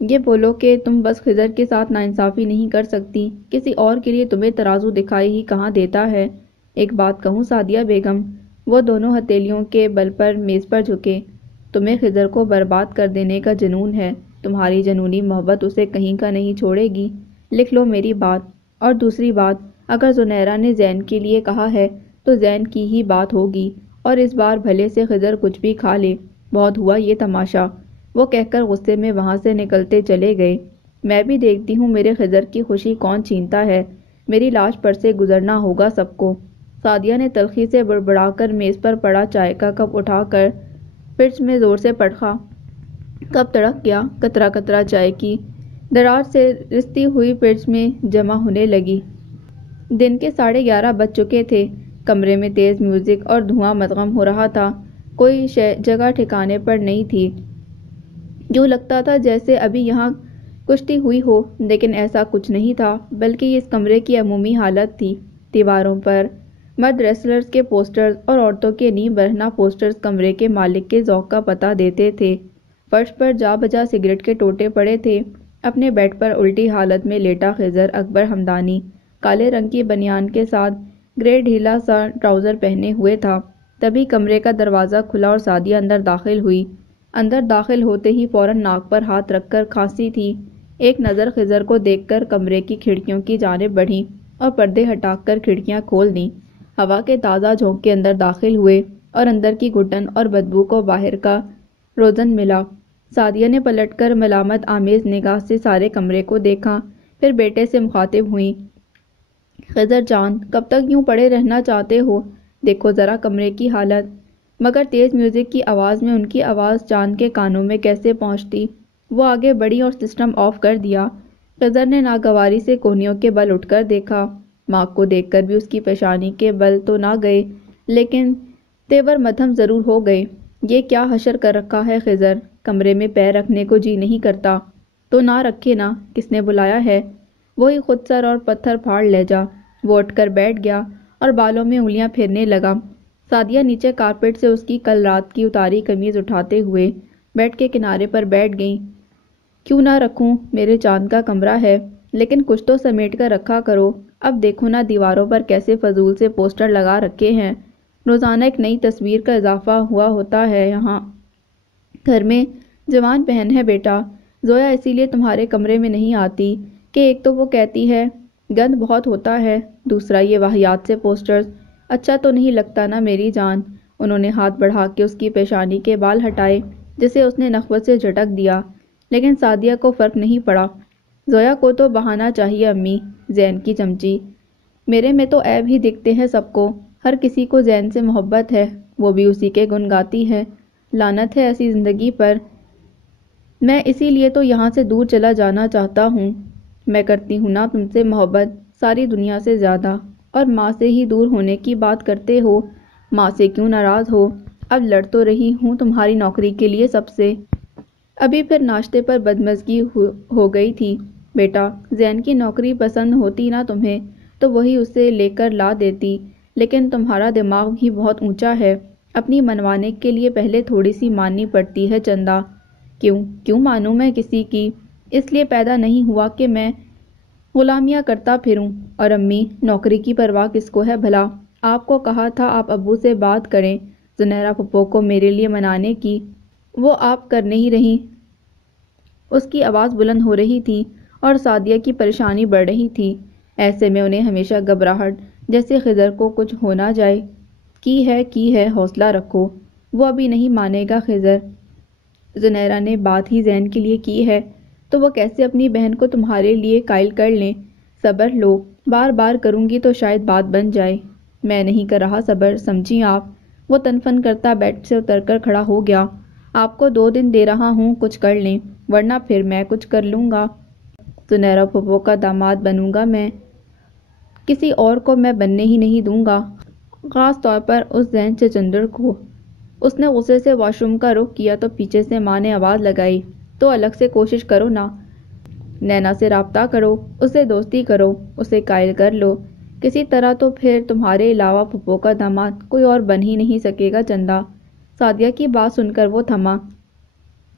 یہ بولو کہ تم بس خضر کے ساتھ ناانصافی نہیں کر سکتی، کسی اور کے لیے تمہیں ترازو دکھائی ہی کہاں دیتا ہے۔ ایک بات کہوں سعدیہ بیگم، وہ دونوں ہتھیلیوں کے بل پر میز پر جھکے، تمہیں خضر کو برباد کر دینے کا جنون ہے، تمہاری جنونی محبت اسے کہیں کا نہیں چھوڑے گی، لکھ لو میری بات۔ اور دوسری بات، اگر زنیرہ نے زین کے لیے کہا ہے تو زین کی ہی بات ہوگی، اور اس بار بھلے سے خضر کچھ بھی کھا لے، بہت ہوا یہ تماشا۔ وہ کہہ کر غصے میں وہاں سے نکلتے چلے گئے۔ میں بھی دیکھتی ہوں میرے خضر کی خوشی کون چھینتا ہے، میری لاش پر سے گزرنا ہوگا سب کو۔ سعدیہ نے تلخی سے بڑبڑا کر میز پر پڑا چائے کا کپ اٹھا کر فرش میں زور سے پٹخا۔ کپ تڑک گیا، قطرہ قطرہ چائے کی دراڑ سے رستی ہوئی فرش میں جمع ہونے لگی۔ دن کے 11:30 بج چکے تھے۔ کمرے میں تیز میوزک اور دھواں مدغم ہو رہا تھا، کوئی جگہ ٹھکانے پر نہیں تھی۔ یوں لگتا تھا جیسے ابھی یہاں کشتی ہوئی ہو، لیکن ایسا کچھ نہیں تھا، بلکہ یہ اس کمرے کی عمومی حالت تھی۔ دیواروں پر مرد ریسلرز کے پوسٹرز اور عورتوں کے نیم برہنہ پوسٹرز کمرے کے مالک کے ذوق کا پتہ دیتے تھے۔ فرش پر جا بجا سگریٹ کے ٹوٹے پڑے تھے۔ اپنے بیڈ پر الٹی حالت میں لیٹا خضر اکبر ہمدانی کالے رنگ کی بنیان کے ساتھ گرے ڈھیلا سا ٹراؤزر پہنے ہوئے تھا۔ تبھی کمرے کا دروازہ کھلا اور سعدیہ اندر داخل ہوئی۔ اندر داخل ہوتے ہی فوراً ناک پر ہاتھ رکھ کر کھانسی تھی۔ ایک نظر خضر کو دیکھ کر کمرے کی کھڑکیوں کی جانب بڑھی اور پردے ہٹا کر کھڑکیاں کھول دیں۔ ہوا کے تازہ جھونکے اندر داخل ہوئے اور اندر کی گھٹن اور بدبو کو باہر کا روزن ملا۔ سعدیہ نے پلٹ کر ملامت آمیز نگاہ سے سارے کمرے کو دیکھا، پھر بیٹے سے مخاطب ہوئیں، خضر جان، کب تک یوں پڑے رہنا چاہتے ہو؟ دیکھو ذرا کمرے کی حالت۔ مگر تیز میوزک کی آواز میں ان کی آواز چاند کے کانوں میں کیسے پہنچتی؟ وہ آگے بڑھی اور سسٹم آف کر دیا۔ خضر نے ناگواری سے کوہنیوں کے بل اٹھ کر دیکھا۔ ماں کو دیکھ کر بھی اس کی پیشانی کے بل تو نہ گئے، لیکن تیور مدھم ضرور ہو گئے۔ یہ کیا حشر کر رکھا ہے خضر، کمرے میں پیر رکھنے کو جی نہیں کرتا تو نہ رکھے نا، کس نے بلایا ہے؟ وہی خود سر اور پتھر پھاڑ لے جا۔ وہ اٹھ کر بیٹھ گیا اور بالوں میں انگلیاں پھیرنے لگا۔ سعدیہ نیچے کارپیٹ سے اس کی کل رات کی اتاری قمیض اٹھاتے ہوئے بیڈ کے کنارے پر بیٹھ گئیں۔ کیوں نہ رکھوں، میرے چاند کا کمرہ ہے، لیکن کچھ تو سمیٹ کر رکھا کرو۔ اب دیکھو نا دیواروں پر کیسے فضول سے پوسٹر لگا رکھے ہیں، روزانہ ایک نئی تصویر کا اضافہ ہوا ہوتا ہے یہاں۔ گھر میں جوان بہن ہے بیٹا، زویا اسی لیے تمہارے کمرے میں نہیں آتی کہ ایک تو وہ کہتی ہے گند بہت ہوتا ہے، دوسرا یہ واہیات سے پوسٹرز، اچھا تو نہیں لگتا نا میری جان۔ انہوں نے ہاتھ بڑھا کے اس کی پیشانی کے بال ہٹائے جسے اس نے نخوت سے جھٹک دیا، لیکن سعدیہ کو فرق نہیں پڑا۔ زویا کو تو بہانا چاہیے امی، زین کی چمچی، میرے میں تو عیب ہی دکھتے ہیں سب کو، ہر کسی کو زین سے محبت ہے، وہ بھی اسی کے گن گاتی ہے، لعنت ہے ایسی زندگی پر۔ میں اسی لیے تو یہاں سے دور چلا جانا چاہتا ہوں۔ میں کرتی ہوں نا تم سے محبت، ساری دنیا سے زیادہ، اور ماں سے ہی دور ہونے کی بات کرتے ہو، ماں سے کیوں ناراض ہو؟ اب لڑ تو رہی ہوں تمہاری نوکری کے لیے سب سے۔ ابھی پھر ناشتے پر بدمزگی ہو گئی تھی۔ بیٹا، زین کی نوکری پسند ہوتی نا تمہیں تو وہی اسے لے کر لا دیتی، لیکن تمہارا دماغ بھی بہت اونچا ہے، اپنی منوانے کے لیے پہلے تھوڑی سی ماننی پڑتی ہے چندہ۔ کیوں مانوں میں کسی کی؟ اس لیے پیدا نہیں ہوا کہ میں غلامیاں کرتا پھروں۔ اور امی، نوکری کی پرواہ کس کو ہے بھلا؟ آپ کو کہا تھا آپ ابو سے بات کریں زنیرہ پھپھو کو میرے لیے منانے کی، وہ آپ کر نہیں رہی۔ اس کی آواز بلند ہو رہی تھی اور سعدیہ کی پریشانی بڑھ رہی تھی۔ ایسے میں انہیں ہمیشہ گھبراہٹ جیسے خضر کو کچھ ہو نہ جائے۔ کی ہے حوصلہ رکھو، وہ ابھی نہیں مانے گا خضر۔ زنیرہ نے بات ہی زین کے لیے کی ہے تو وہ کیسے اپنی بہن کو تمہارے لیے قائل کر لیں؟ صبر لو، بار بار کروں گی تو شاید بات بن جائے۔ میں نہیں کر رہا صبر، سمجھی آپ؟ وہ تنفن کرتا بیڈ سے اتر کر کھڑا ہو گیا۔ آپ کو 2 دن دے رہا ہوں، کچھ کر لیں ورنہ پھر میں کچھ کر لوں گا۔ زنیرہ پھپھو کا داماد بنوں گا میں، کسی اور کو میں بننے ہی نہیں دوں گا، خاص طور پر اس زین چچندر کو۔ اس نے غصے سے واش روم کا رخ کیا تو پیچھے سے ماں نے آواز لگائی، تو الگ سے کوشش کرو نا، نینا سے رابطہ کرو، اسے دوستی کرو، اسے قائل کر لو کسی طرح، تو پھر تمہارے علاوہ پھپھو کا داماد کوئی اور بن ہی نہیں سکے گا چندا۔ سعدیہ کی بات سن کر وہ تھما،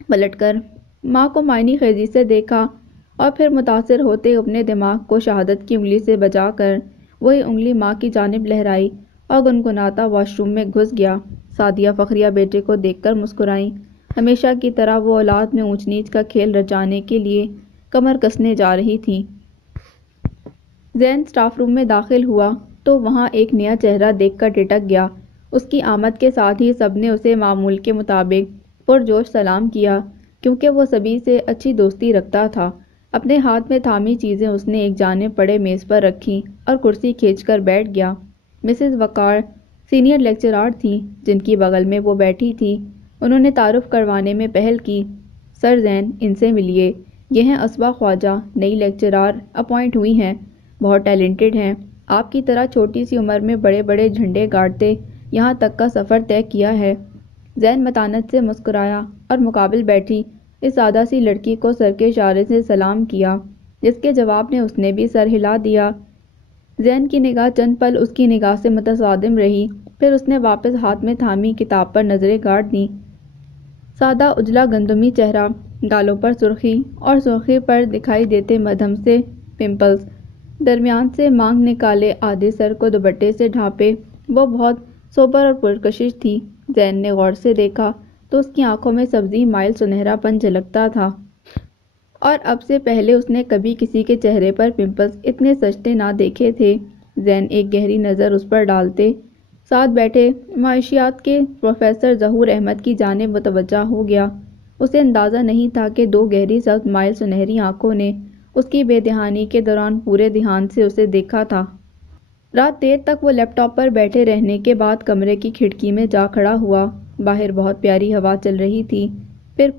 پلٹ کر ماں کو معنی خیزی سے دیکھا اور پھر متاثر ہوتے اپنے دماغ کو شہادت کی انگلی سے بجا کر وہی انگلی ماں کی جانب لہرائی اور گنگناتا واش روم میں گھس گیا۔ سعدیہ فخریہ بیٹے کو دیکھ کر مسکرائیں۔ ہمیشہ کی طرح وہ اولاد میں اونچ نیچ کا کھیل رچانے کے لیے کمر کسنے جا رہی تھی۔ زین اسٹاف روم میں داخل ہوا تو وہاں ایک نیا چہرہ دیکھ کر ٹھٹک گیا۔ اس کی آمد کے ساتھ ہی سب نے اسے معمول کے مطابق پرجوش سلام کیا، کیونکہ وہ سبھی سے اچھی دوستی رکھتا تھا۔ اپنے ہاتھ میں تھامی چیزیں اس نے ایک جانب پڑے میز پر رکھیں اور کرسی کھینچ کر بیٹھ گیا۔ مسز وقار سینئر لیکچرار تھیں جن کی بغل میں وہ بیٹھی تھی۔ انہوں نے تعارف کروانے میں پہل کی۔ سر زین، ان سے ملیے، یہ ہیں اسبا خواجہ، نئی لیکچرار اپوائنٹ ہوئی ہیں، بہت ٹیلنٹڈ ہیں، آپ کی طرح چھوٹی سی عمر میں بڑے بڑے جھنڈے گاڑتے یہاں تک کا سفر طے کیا ہے۔ زین متانت سے مسکرایا اور مقابل بیٹھی اس سادہ سی لڑکی کو سر کے اشارے سے سلام کیا، جس کے جواب میں اس نے بھی سر ہلا دیا۔ زین کی نگاہ چند پل اس کی نگاہ سے متصادم رہی، پھر اس نے واپس ہاتھ میں تھامی کتاب پر نظریں گاڑ دیں۔ سادہ اجلا گندمی چہرہ، گالوں پر سرخی اور سرخی پر دکھائی دیتے مدھم سے پمپلز، درمیان سے مانگ نکالے آدھے سر کو دوپٹے سے ڈھانپے، وہ بہت سوبر اور پرکشش تھی۔ زین نے غور سے دیکھا تو اس کی آنکھوں میں سبزی مائل سنہرا پن جھلکتا تھا، اور اب سے پہلے اس نے کبھی کسی کے چہرے پر پمپلز اتنے سجتے نہ دیکھے تھے۔ زین ایک گہری نظر اس پر ڈالتے ساتھ بیٹھے معاشیات کے پروفیسر ظہور احمد کی جانب متوجہ ہو گیا۔ اسے اندازہ نہیں تھا کہ 2 گہری سبز مائل سنہری آنکھوں نے اس کی بے دہانی کے دوران پورے دھیان سے اسے دیکھا تھا۔ رات دیر تک وہ لیپ ٹاپ پر بیٹھے رہنے کے بعد کمرے کی کھڑکی میں جا کھڑا ہوا۔ باہر بہت پیاری ہوا چل رہی تھی۔ پھر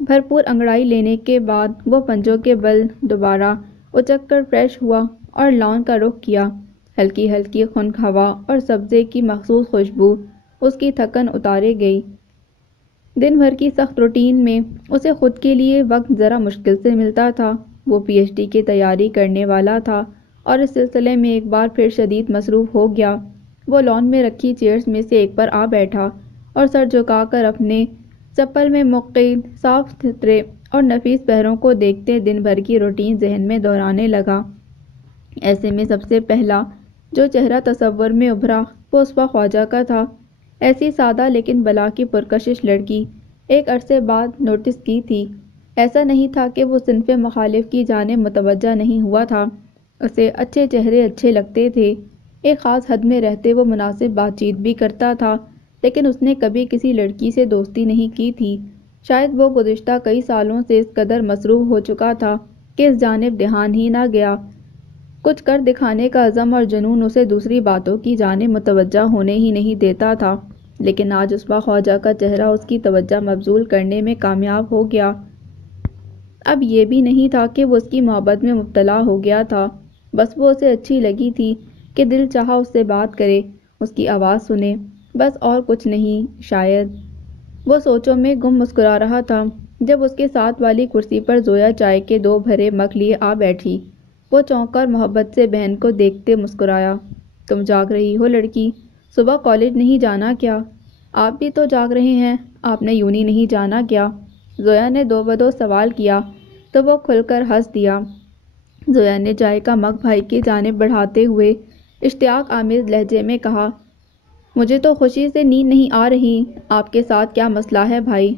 بھرپور انگڑائی لینے کے بعد وہ پنجوں کے بل دوبارہ اچک کر فریش ہوا اور لان کا رخ کیا۔ ہلکی ہلکی خنک ہوا اور سبزے کی مخصوص خوشبو اس کی تھکن اتارے گئی۔ دن بھر کی سخت روٹین میں اسے خود کے لیے وقت ذرا مشکل سے ملتا تھا۔ وہ پی ایچ ڈی کی تیاری کرنے والا تھا اور اس سلسلے میں ایک بار پھر شدید مصروف ہو گیا۔ وہ لان میں رکھی چیئرز میں سے ایک پر آ بیٹھا اور سر جھکا کر اپنے چپل میں مقید صاف ستھرے اور نفیس پہروں کو دیکھتے دن بھر کی روٹین ذہن میں دہرانے لگا۔ ایسے میں سب سے پہلا جو چہرہ تصور میں ابھرا وہ اسبا خواجہ کا تھا۔ ایسی سادہ لیکن بلا کی پرکشش لڑکی ایک عرصے بعد نوٹس کی تھی۔ ایسا نہیں تھا کہ وہ صنف مخالف کی جانب متوجہ نہیں ہوا تھا، اسے اچھے چہرے اچھے لگتے تھے۔ ایک خاص حد میں رہتے وہ مناسب بات چیت بھی کرتا تھا، لیکن اس نے کبھی کسی لڑکی سے دوستی نہیں کی تھی۔ شاید وہ گزشتہ کئی سالوں سے اس قدر مصروف ہو چکا تھا کہ اس جانب دھیان ہی نہ گیا۔ کچھ کر دکھانے کا عزم اور جنون اسے دوسری باتوں کی جانب متوجہ ہونے ہی نہیں دیتا تھا، لیکن آج اسبا خواجہ کا چہرہ اس کی توجہ مبذول کرنے میں کامیاب ہو گیا۔ اب یہ بھی نہیں تھا کہ وہ اس کی محبت میں مبتلا ہو گیا تھا، بس وہ اسے اچھی لگی تھی کہ دل چاہا اس سے بات کرے، اس کی آواز سنے، بس اور کچھ نہیں۔ شاید وہ سوچوں میں گم مسکرا رہا تھا جب اس کے ساتھ والی کرسی پر زویا چائے کے 2 بھرے مگ لیے آ بیٹھی۔ وہ چونک کر محبت سے بہن کو دیکھتے مسکرایا۔ تم جاگ رہی ہو لڑکی، صبح کالج نہیں جانا کیا؟ آپ بھی تو جاگ رہے ہیں، آپ نے یونی نہیں جانا کیا؟ زویا نے دو بدو سوال کیا تو وہ کھل کر ہنس دیا۔ زویا نے چائے کا مگ بھائی کی جانب بڑھاتے ہوئے اشتیاق آمیز لہجے میں کہا، مجھے تو خوشی سے نیند نہیں آ رہی، آپ کے ساتھ کیا مسئلہ ہے بھائی؟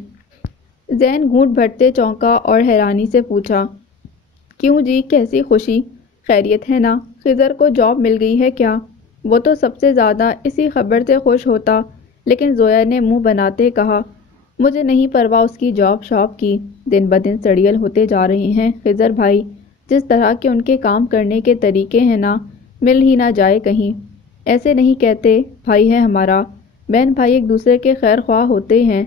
زین گھونٹ بھرتے چونکا اور حیرانی سے پوچھا۔ کیوں جی، کیسی خوشی؟ خیریت ہے نا؟ خضر کو جاب مل گئی ہے کیا؟ وہ تو سب سے زیادہ اسی خبر سے خوش ہوتا، لیکن زویا نے منہ بناتے کہا، مجھے نہیں پرواہ اس کی جاب شاپ کی، دن بدن سڑیل ہوتے جا رہے ہیں خضر بھائی، جس طرح کے ان کے کام کرنے کے طریقے ہیں نا، مل ہی نہ جائے کہیں۔ ایسے نہیں کہتے، بھائی ہے ہمارا، بہن بھائی ایک دوسرے کے خیر خواہ ہوتے ہیں۔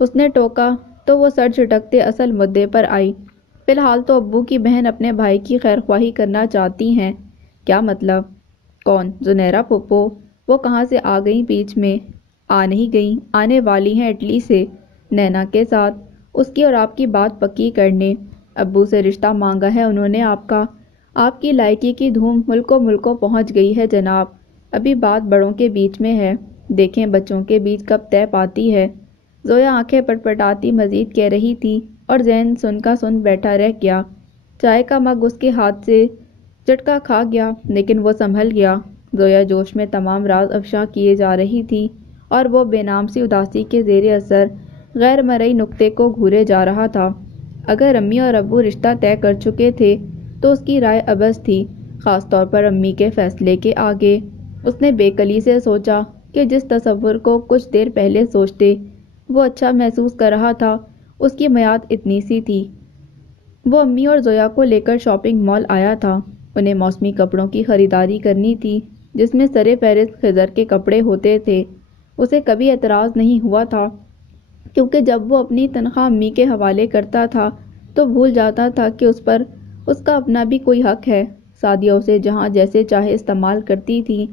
اس نے ٹوکا تو وہ سر جھٹکتے اصل مدعے پر آئی۔ فی الحال تو ابو کی بہن اپنے بھائی کی خیر خواہی کرنا چاہتی ہیں۔ کیا مطلب؟ کون؟ زنیرہ پھپھو؟ وہ کہاں سے آ گئیں بیچ میں؟ آ نہیں گئیں، آنے والی ہیں اٹلی سے، نینا کے ساتھ، اس کی اور آپ کی بات پکی کرنے۔ ابو سے رشتہ مانگا ہے انہوں نے آپ کا۔ آپ کی لائکی کی دھوم ملکوں پہنچ گئی ہے جناب، ابھی بات بڑوں کے بیچ میں ہے، دیکھیں بچوں کے بیچ کب طے پاتی ہے۔ زویا آنکھیں پٹپٹاتی مزید کہہ رہی تھی اور زین سن کا سن بیٹھا رہ گیا۔ چائے کا مگ اس کے ہاتھ سے جھٹکا کھا گیا، لیکن وہ سنبھل گیا۔ زویا جوش میں تمام راز افشا کیے جا رہی تھی اور وہ بے نام سی اداسی کے زیر اثر غیر مرئی نقطے کو گھورے جا رہا تھا۔ اگر امی اور ابو رشتہ طے کر چکے تھے تو اس کی رائے عبث تھی، خاص طور پر امی کے فیصلے کے آگے۔ اس نے بے کلی سے سوچا کہ جس تصور کو کچھ دیر پہلے سوچتے وہ اچھا محسوس کر رہا تھا، اس کی میعاد اتنی سی تھی۔ وہ امی اور زویا کو لے کر شاپنگ مال آیا تھا۔ انہیں موسمی کپڑوں کی خریداری کرنی تھی، جس میں سرے فہرست خضر کے کپڑے ہوتے تھے۔ اسے کبھی اعتراض نہیں ہوا تھا، کیونکہ جب وہ اپنی تنخواہ امی کے حوالے کرتا تھا تو بھول جاتا تھا کہ اس پر اس کا اپنا بھی کوئی حق ہے۔ سعدیہ اسے جہاں جیسے چاہے استعمال کرتی تھی،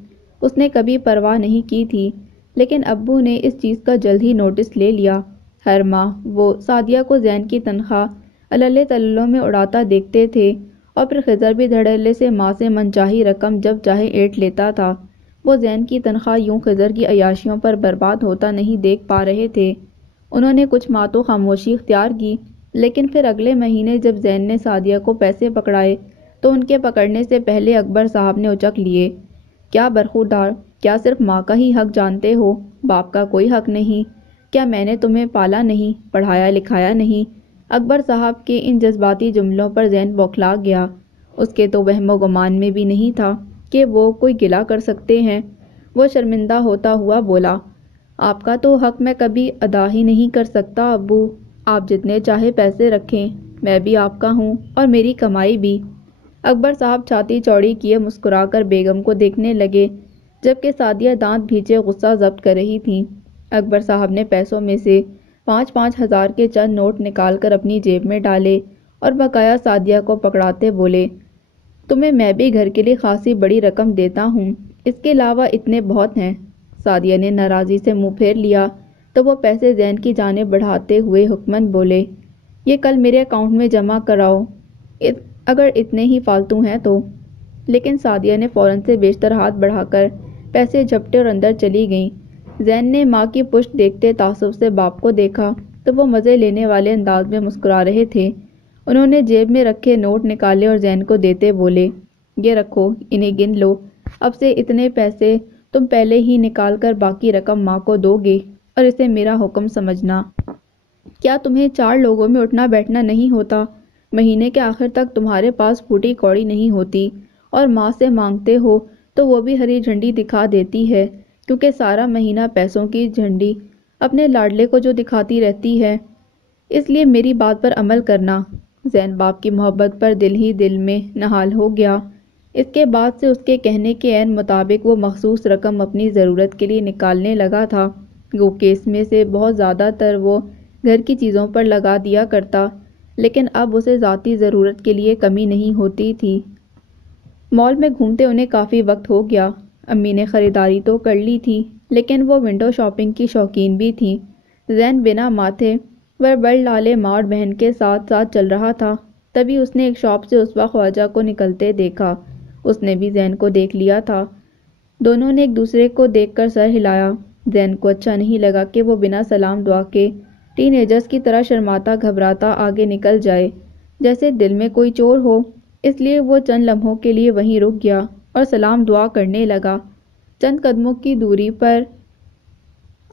اس نے کبھی پرواہ نہیں کی تھی، لیکن ابو نے اس چیز کا جلد ہی نوٹس لے لیا۔ ہر ماہ وہ سعدیہ کو زین کی تنخواہ اللے تللوں میں اڑاتا دیکھتے تھے، اور پھر خضر بھی دھڑلے سے ماں سے منچاہی رقم جب چاہے اینٹ لیتا تھا۔ وہ زین کی تنخواہ یوں خضر کی عیاشیوں پر برباد ہوتا نہیں دیکھ پا رہے تھے۔ انہوں نے کچھ ماہ تو خاموشی اختیار کی، لیکن پھر اگلے مہینے جب زین نے سعدیہ کو پیسے پکڑائے تو ان کے پکڑنے سے پہلے اکبر صاحب نے اچک لیے۔ کیا برخوردار، کیا صرف ماں کا ہی حق جانتے ہو، باپ کا کوئی حق نہیں؟ کیا میں نے تمہیں پالا نہیں، پڑھایا لکھایا نہیں؟ اکبر صاحب کے ان جذباتی جملوں پر زین بوکھلا گیا۔ اس کے تو وہم و گمان میں بھی نہیں تھا کہ وہ کوئی گلہ کر سکتے ہیں۔ وہ شرمندہ ہوتا ہوا بولا، آپ کا تو حق میں کبھی ادا ہی نہیں کر سکتا ابو، آپ جتنے چاہے پیسے رکھیں، میں بھی آپ کا ہوں اور میری کمائی بھی۔ اکبر صاحب چھاتی چوڑی کیے مسکرا کر بیگم کو دیکھنے لگے، جبکہ سعدیہ دانت بھینچے غصہ ضبط کر رہی تھیں۔ اکبر صاحب نے پیسوں میں سے 5-5 ہزار کے چند نوٹ نکال کر اپنی جیب میں ڈالے اور بقایا سعدیہ کو پکڑاتے بولے، تمہیں میں بھی گھر کے لیے خاصی بڑی رقم دیتا ہوں، اس کے علاوہ اتنے بہت ہیں۔ سعدیہ نے ناراضی سے منہ پھیر لیا تو وہ پیسے زین کی جانب بڑھاتے ہوئے حکمن بولے، یہ کل میرے اکاؤنٹ میں جمع کراؤ، اگر اتنے ہی فالتو ہیں تو۔ لیکن سعدیہ نے فوراً سے بیشتر ہاتھ بڑھا کر پیسے جھپٹے اور اندر چلی گئیں۔ زین نے ماں کی پشت دیکھتے تعصب سے باپ کو دیکھا تو وہ مزے لینے والے انداز میں مسکرا رہے تھے۔ انہوں نے جیب میں رکھے نوٹ نکالے اور زین کو دیتے بولے، یہ رکھو، انہیں گن لو، اب سے اتنے پیسے تم پہلے ہی نکال کر باقی رقم ماں کو دو گے، اور اسے میرا حکم سمجھنا۔ کیا تمہیں 4 لوگوں میں اٹھنا بیٹھنا نہیں ہوتا؟ مہینے کے آخر تک تمہارے پاس پھوٹی کوڑی نہیں ہوتی، اور ماں سے مانگتے ہو تو وہ بھی ہری جھنڈی دکھا دیتی ہے، کیونکہ سارا مہینہ پیسوں کی جھنڈی اپنے لاڈلے کو جو دکھاتی رہتی ہے۔ اس لیے میری بات پر عمل کرنا۔ زین باپ کی محبت پر دل ہی دل میں نہال ہو گیا۔ اس کے بعد سے اس کے کہنے کے عین مطابق وہ مخصوص رقم اپنی ضرورت کے لیے نکالنے لگا تھا، گو کہ اس میں سے بہت زیادہ تر وہ گھر کی چیزوں پر لگا دیا کرتا، لیکن اب اسے ذاتی ضرورت کے لیے کمی نہیں ہوتی تھی۔ مال میں گھومتے انہیں کافی وقت ہو گیا۔ امی نے خریداری تو کر لی تھی، لیکن وہ ونڈو شاپنگ کی شوقین بھی تھیں۔ زین بنا ماتھے پر بڑ لالے ماں اور بہن کے ساتھ ساتھ چل رہا تھا، تبھی اس نے ایک شاپ سے اسوا خواجہ کو نکلتے دیکھا۔ اس نے بھی زین کو دیکھ لیا تھا۔ دونوں نے ایک دوسرے کو دیکھ کر سر ہلایا۔ زین کو اچھا نہیں لگا کہ وہ بنا سلام دعا کے ٹین ایجرز کی طرح شرماتا گھبراتا آگے نکل جائے، جیسے دل میں کوئی چور ہو، اس لیے وہ چند لمحوں کے لیے وہیں رک گیا اور سلام دعا کرنے لگا۔ چند قدموں کی دوری پر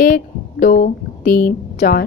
1 2 3 4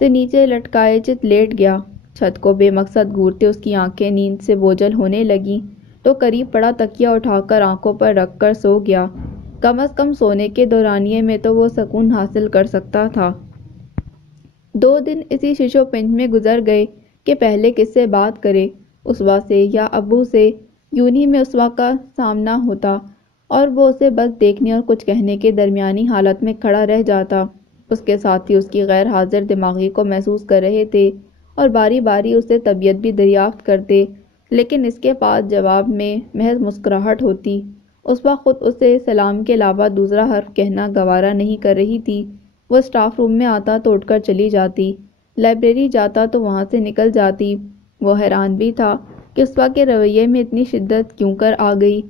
سے نیچے لٹکائے چت لیٹ گیا۔ چھت کو بے مقصد گھورتے اس کی آنکھیں نیند سے بوجھل ہونے لگیں تو قریب پڑا تکیہ اٹھا کر آنکھوں پر رکھ کر سو گیا۔ کم از کم سونے کے دورانیے میں تو وہ سکون حاصل کر سکتا تھا۔ 2 دن اسی شش و پنج میں گزر گئے کہ پہلے کس سے بات کرے، اسوا سے یا ابو سے۔ یونہی میں اسوا کا سامنا ہوتا اور وہ اسے بس دیکھنے اور کچھ کہنے کے درمیانی حالت میں کھڑا رہ جاتا۔ اس کے ساتھی اس کی غیر حاضر دماغی کو محسوس کر رہے تھے اور باری باری اسے طبیعت بھی دریافت کرتے، لیکن اس کے پاس جواب میں محض مسکراہٹ ہوتی۔ اسوا خود اسے سلام کے علاوہ دوسرا حرف کہنا گوارا نہیں کر رہی تھی۔ وہ اسٹاف روم میں آتا تو اٹھ کر چلی جاتی، لائبریری جاتا تو وہاں سے نکل جاتی۔ وہ حیران بھی تھا کہ اسوا کے رویے میں اتنی شدت کیوں کر آ گئی۔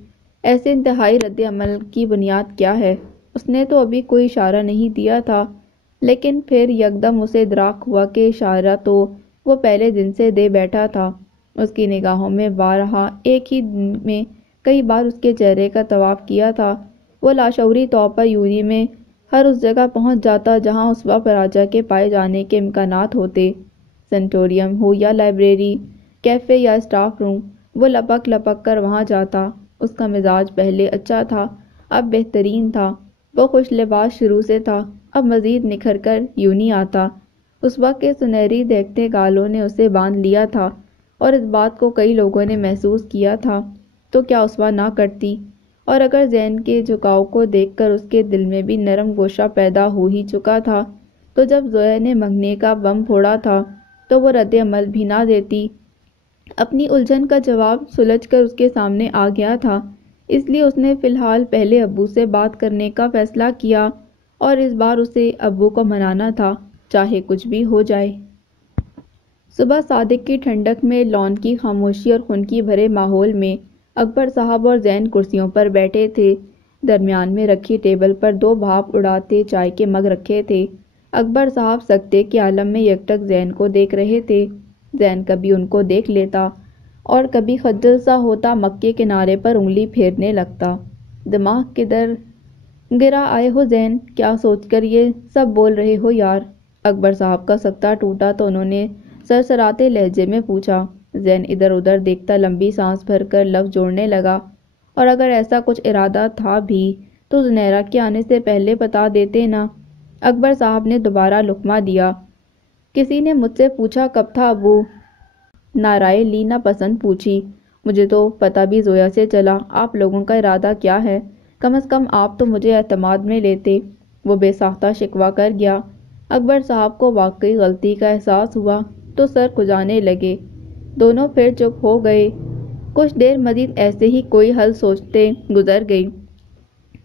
ایسے انتہائی رد عمل کی بنیاد کیا ہے؟ اس نے تو ابھی کوئی اشارہ نہیں دیا تھا، لیکن پھر یکدم اسے ادراک ہوا کہ اشارہ تو وہ پہلے دن سے دے بیٹھا تھا۔ اس کی نگاہوں میں بارہا ایک ہی دن میں کئی بار اس کے چہرے کا طواف کیا تھا۔ وہ لاشعوری طور پر یونہی میں ہر اس جگہ پہنچ جاتا جہاں اسوا پراجا کے پائے جانے کے امکانات ہوتے، سینٹوریم ہو یا لائبریری، کیفے یا اسٹاف روم، وہ لپک لپک کر وہاں جاتا۔ اس کا مزاج پہلے اچھا تھا، اب بہترین تھا۔ وہ خوش لباس شروع سے تھا، اب مزید نکھر کر یونہی آتا۔ اسوا کے سنہری دیکھتے گالوں نے اسے باندھ لیا تھا اور اس بات کو کئی لوگوں نے محسوس کیا تھا، تو کیا اسوا نہ کرتی؟ اور اگر زین کے جھکاؤ کو دیکھ کر اس کے دل میں بھی نرم گوشہ پیدا ہو ہی چکا تھا، تو جب زویا نے منگنے کا بم پھوڑا تھا تو وہ رد عمل بھی نہ دیتی۔ اپنی الجھن کا جواب سلجھ کر اس کے سامنے آ گیا تھا، اس لیے اس نے فی الحال پہلے ابو سے بات کرنے کا فیصلہ کیا اور اس بار اسے ابو کو منانا تھا، چاہے کچھ بھی ہو جائے۔ صبح صادق کی ٹھنڈک میں، لان کی خاموشی اور خنکی بھرے ماحول میں اکبر صاحب اور زین کرسیوں پر بیٹھے تھے۔ درمیان میں رکھی ٹیبل پر 2 بھاپ اڑاتے چائے کے مگ رکھے تھے۔ اکبر صاحب سکتے کے عالم میں یکٹک زین کو دیکھ رہے تھے۔ زین کبھی ان کو دیکھ لیتا اور کبھی خجل سا ہوتا مگ کے کنارے پر انگلی پھیرنے لگتا۔ دماغ کدھر گرا آئے ہو زین؟ کیا سوچ کر یہ سب بول رہے ہو یار؟ اکبر صاحب کا سکتہ ٹوٹا تو انہوں نے سرسراتے لہجے میں پوچھا۔ زین ادھر ادھر دیکھتا لمبی سانس بھر کر لفظ جوڑنے لگا، اور اگر ایسا کچھ ارادہ تھا بھی تو زنیرہ کے آنے سے پہلے بتا دیتے نا۔ اکبر صاحب نے دوبارہ لقمہ دیا۔ کسی نے مجھ سے پوچھا کب تھا ابو؟ نارائے لی ناپسند پوچھی۔ مجھے تو پتہ بھی زویا سے چلا۔ آپ لوگوں کا ارادہ کیا ہے؟ کم از کم آپ تو مجھے اعتماد میں لیتے۔ وہ بے ساختہ شکوہ کر گیا۔ اکبر صاحب کو واقعی غلطی کا احساس ہوا تو سر کھجانے لگے۔ دونوں پھر چپ ہو گئے۔ کچھ دیر مزید ایسے ہی کوئی حل سوچتے گزر گئی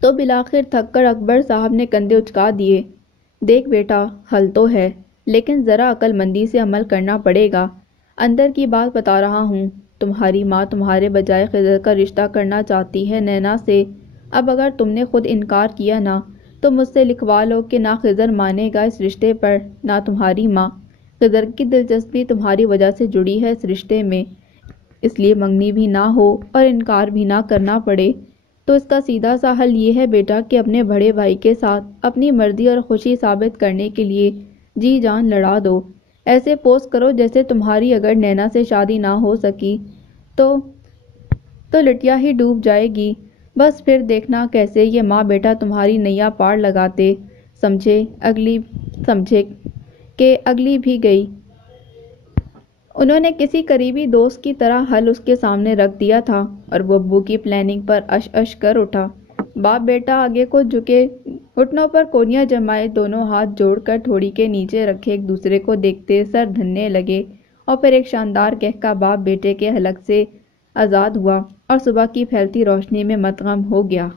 تو بالآخر تھک کر اکبر صاحب نے کندھے اچکا دیے۔ دیکھ بیٹا، حل تو ہے، لیکن ذرا عقل مندی سے عمل کرنا پڑے گا۔ اندر کی بات بتا رہا ہوں، تمہاری ماں تمہارے بجائے خضر کا رشتہ کرنا چاہتی ہے نینا سے۔ اب اگر تم نے خود انکار کیا نا تو مجھ سے لکھوا لو کہ نہ خضر مانے گا اس رشتے پر، نہ تمہاری ماں۔ خضر کی دلچسپی تمہاری وجہ سے جڑی ہے اس رشتے میں، اس لیے منگنی بھی نہ ہو اور انکار بھی نہ کرنا پڑے تو اس کا سیدھا سا حل یہ ہے بیٹا کہ اپنے بڑے بھائی کے ساتھ اپنی مرضی اور خوشی ثابت کرنے کے لیے جی جان لڑا دو۔ ایسے پوز کرو جیسے تمہاری اگر نینا سے شادی نہ ہو سکی تو لٹیا ہی ڈوب جائے گی۔ بس پھر دیکھنا کیسے یہ ماں بیٹا تمہاری نیا پار لگاتے۔ سمجھے کہ اگلی بھی گئی۔ انہوں نے کسی قریبی دوست کی طرح حل اس کے سامنے رکھ دیا تھا اور وہ ابو کی پلاننگ پر اش اش کر اٹھا۔ باپ بیٹا آگے کو جھکے، گھٹنوں پر کونیاں جمائے، دونوں ہاتھ جوڑ کر تھوڑی کے نیچے رکھے ایک دوسرے کو دیکھتے سر دھننے لگے، اور پھر ایک شاندار کہکا باپ بیٹے کے حلق سے آزاد ہوا اور صبح کی پھیلتی روشنی میں مدغم ہو گیا۔